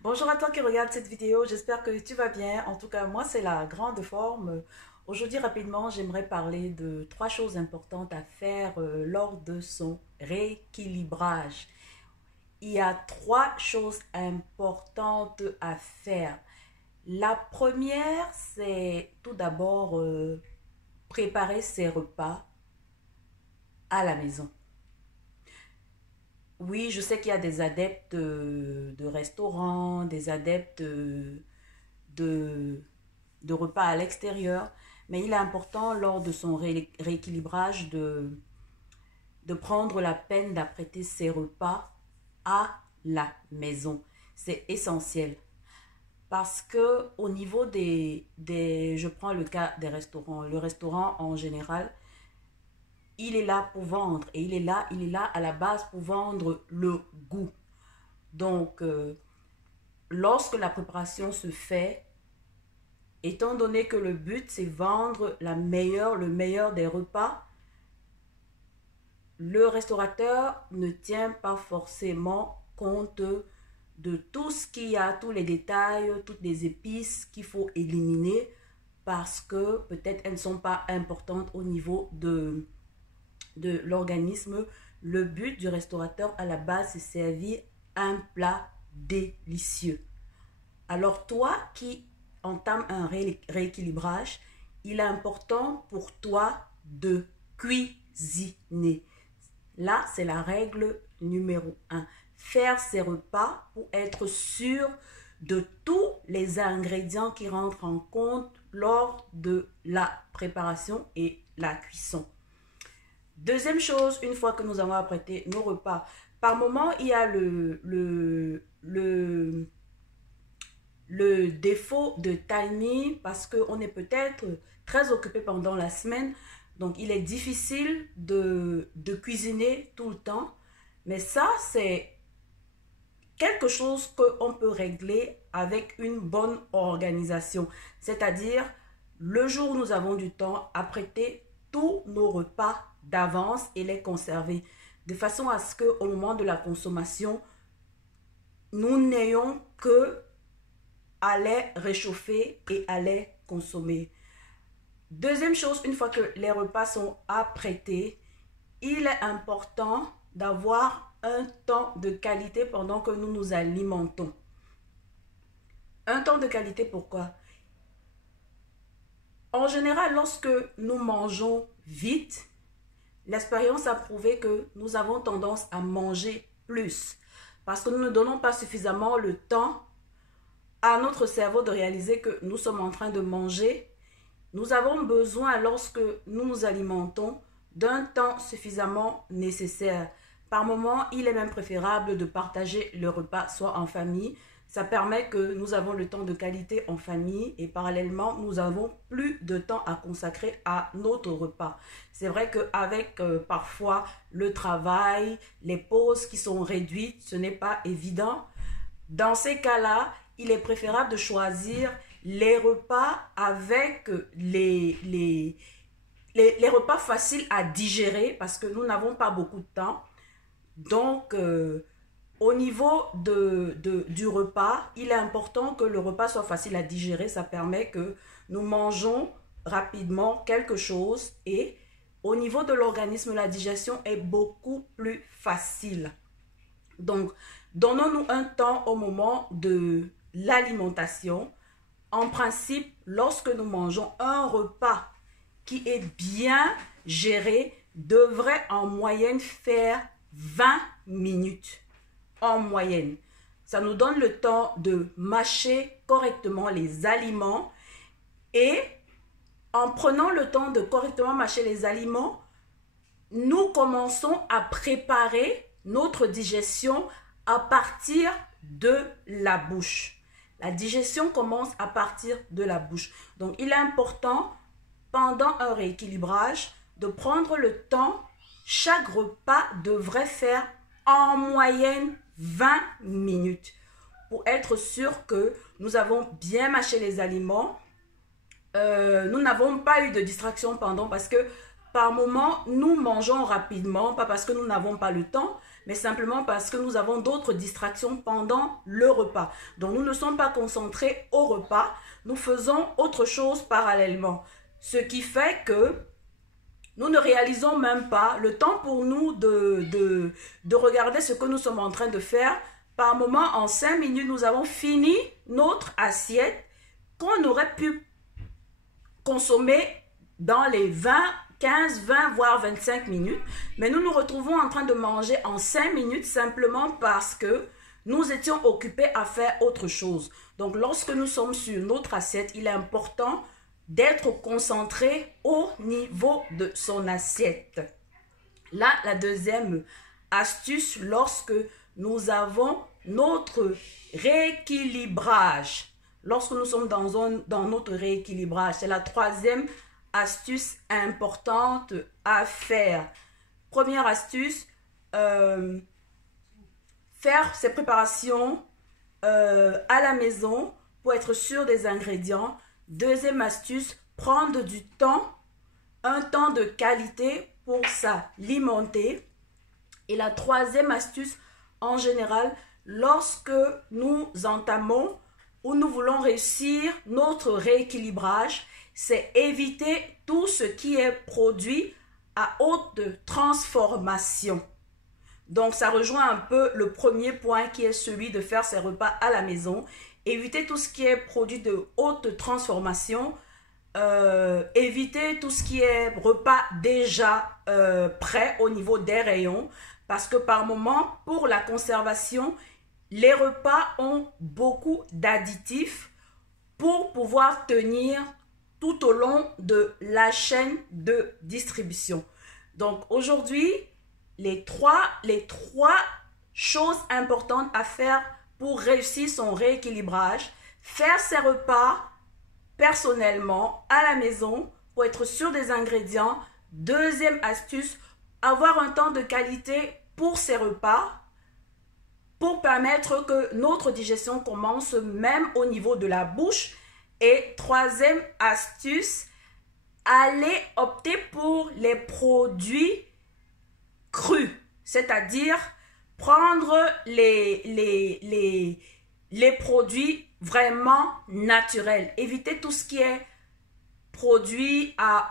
Bonjour à toi qui regarde cette vidéo, j'espère que tu vas bien. En tout cas, moi, c'est la grande forme. Aujourd'hui, rapidement, j'aimerais parler de trois choses importantes à faire lors de son rééquilibrage. Il y a trois choses importantes à faire. La première, c'est tout d'abord préparer ses repas à la maison. Oui, je sais qu'il y a des adeptes de restaurants, des adeptes de, de repas à l'extérieur, mais il est important lors de son rééquilibrage de prendre la peine d'apprêter ses repas à la maison. C'est essentiel parce que au niveau je prends le cas des restaurants, le restaurant en général, il est là pour vendre et il est là à la base pour vendre le goût. Donc, lorsque la préparation se fait, étant donné que le but c'est vendre le meilleur des repas, le restaurateur ne tient pas forcément compte de tout ce qu'il y a, tous les détails, toutes les épices qu'il faut éliminer parce que peut-être elles ne sont pas importantes au niveau de l'organisme. Le but du restaurateur à la base, c'est servir un plat délicieux. Alors toi qui entame un rééquilibrage, il est important pour toi de cuisiner. Là, c'est la règle numéro un. Faire ses repas pour être sûr de tous les ingrédients qui rentrent en compte lors de la préparation et la cuisson. Deuxième chose, une fois que nous avons apprêté nos repas, par moment, il y a le défaut de timing parce qu'on est peut-être très occupé pendant la semaine. Donc, il est difficile de cuisiner tout le temps. Mais ça, c'est quelque chose qu'on peut régler avec une bonne organisation. C'est-à-dire, le jour où nous avons du temps, apprêter tous nos repas d'avance et les conserver. De façon à ce qu'au moment de la consommation, nous n'ayons que à les réchauffer et à les consommer. Deuxième chose, une fois que les repas sont apprêtés, il est important d'avoir un temps de qualité pendant que nous nous alimentons. Un temps de qualité, pourquoi? En général, lorsque nous mangeons vite, l'expérience a prouvé que nous avons tendance à manger plus parce que nous ne donnons pas suffisamment le temps à notre cerveau de réaliser que nous sommes en train de manger. Nous avons besoin, lorsque nous nous alimentons, d'un temps suffisamment nécessaire. Par moment, il est même préférable de partager le repas, soit en famille. Ça permet que nous avons le temps de qualité en famille et parallèlement, nous avons plus de temps à consacrer à notre repas. C'est vrai qu'avec parfois le travail, les pauses qui sont réduites, ce n'est pas évident. Dans ces cas-là, il est préférable de choisir les repas avec les repas faciles à digérer parce que nous n'avons pas beaucoup de temps. Donc, au niveau du repas, il est important que le repas soit facile à digérer. Ça permet que nous mangeons rapidement quelque chose et au niveau de l'organisme, la digestion est beaucoup plus facile. Donc, donnons-nous un temps au moment de l'alimentation. En principe, lorsque nous mangeons un repas qui est bien géré, devrait en moyenne faire 20 minutes. En moyenne. Ça nous donne le temps de mâcher correctement les aliments et en prenant le temps de correctement mâcher les aliments, nous commençons à préparer notre digestion à partir de la bouche. La digestion commence à partir de la bouche. Donc, il est important, pendant un rééquilibrage, de prendre le temps. Chaque repas devrait faire en moyenne 20 minutes pour être sûr que nous avons bien mâché les aliments. Nous n'avons pas eu de distraction pendant parce que par moment, nous mangeons rapidement, pas parce que nous n'avons pas le temps, mais simplement parce que nous avons d'autres distractions pendant le repas. Donc nous ne sommes pas concentrés au repas, nous faisons autre chose parallèlement. Ce qui fait que nous ne réalisons même pas le temps pour nous de regarder ce que nous sommes en train de faire. Par moment, en 5 minutes, nous avons fini notre assiette qu'on aurait pu consommer dans les 15, 20, voire 25 minutes. Mais nous nous retrouvons en train de manger en 5 minutes simplement parce que nous étions occupés à faire autre chose. Donc, lorsque nous sommes sur notre assiette, il est important d'être concentré au niveau de son assiette. Là, la deuxième astuce, lorsque nous avons notre rééquilibrage, lorsque nous sommes dans notre rééquilibrage, c'est la troisième astuce importante à faire. Première astuce, faire ses préparations à la maison pour être sûr des ingrédients. Deuxième astuce, prendre du temps, un temps de qualité pour s'alimenter. Et la troisième astuce, en général, lorsque nous entamons ou nous voulons réussir notre rééquilibrage, c'est éviter tout ce qui est produit à haute transformation. Donc, ça rejoint un peu le premier point qui est celui de faire ses repas à la maison. Éviter tout ce qui est produit de haute transformation. Éviter tout ce qui est repas déjà prêt au niveau des rayons. Parce que par moment, pour la conservation, les repas ont beaucoup d'additifs pour pouvoir tenir tout au long de la chaîne de distribution. Donc aujourd'hui, les trois choses importantes à faire pour réussir son rééquilibrage: faire ses repas personnellement à la maison pour être sûr des ingrédients. Deuxième astuce, avoir un temps de qualité pour ses repas pour permettre que notre digestion commence même au niveau de la bouche. Et troisième astuce, aller opter pour les produits crus, c'est-à-dire prendre les produits vraiment naturels. Éviter tout ce qui est produit à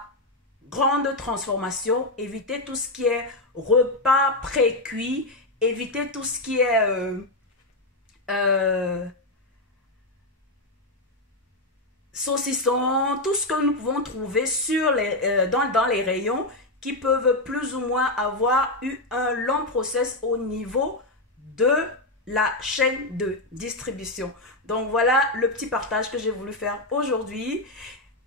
grande transformation, éviter tout ce qui est repas pré-cuits, éviter tout ce qui est saucisson, tout ce que nous pouvons trouver dans les rayons qui peuvent plus ou moins avoir eu un long process au niveau de la chaîne de distribution. Donc voilà le petit partage que j'ai voulu faire aujourd'hui.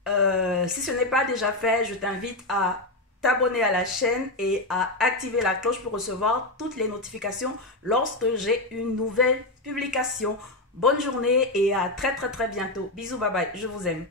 Si ce n'est pas déjà fait, je t'invite à t'abonner à la chaîne et à activer la cloche pour recevoir toutes les notifications lorsque j'ai une nouvelle publication. Bonne journée et à très bientôt. Bisous, bye bye, je vous aime.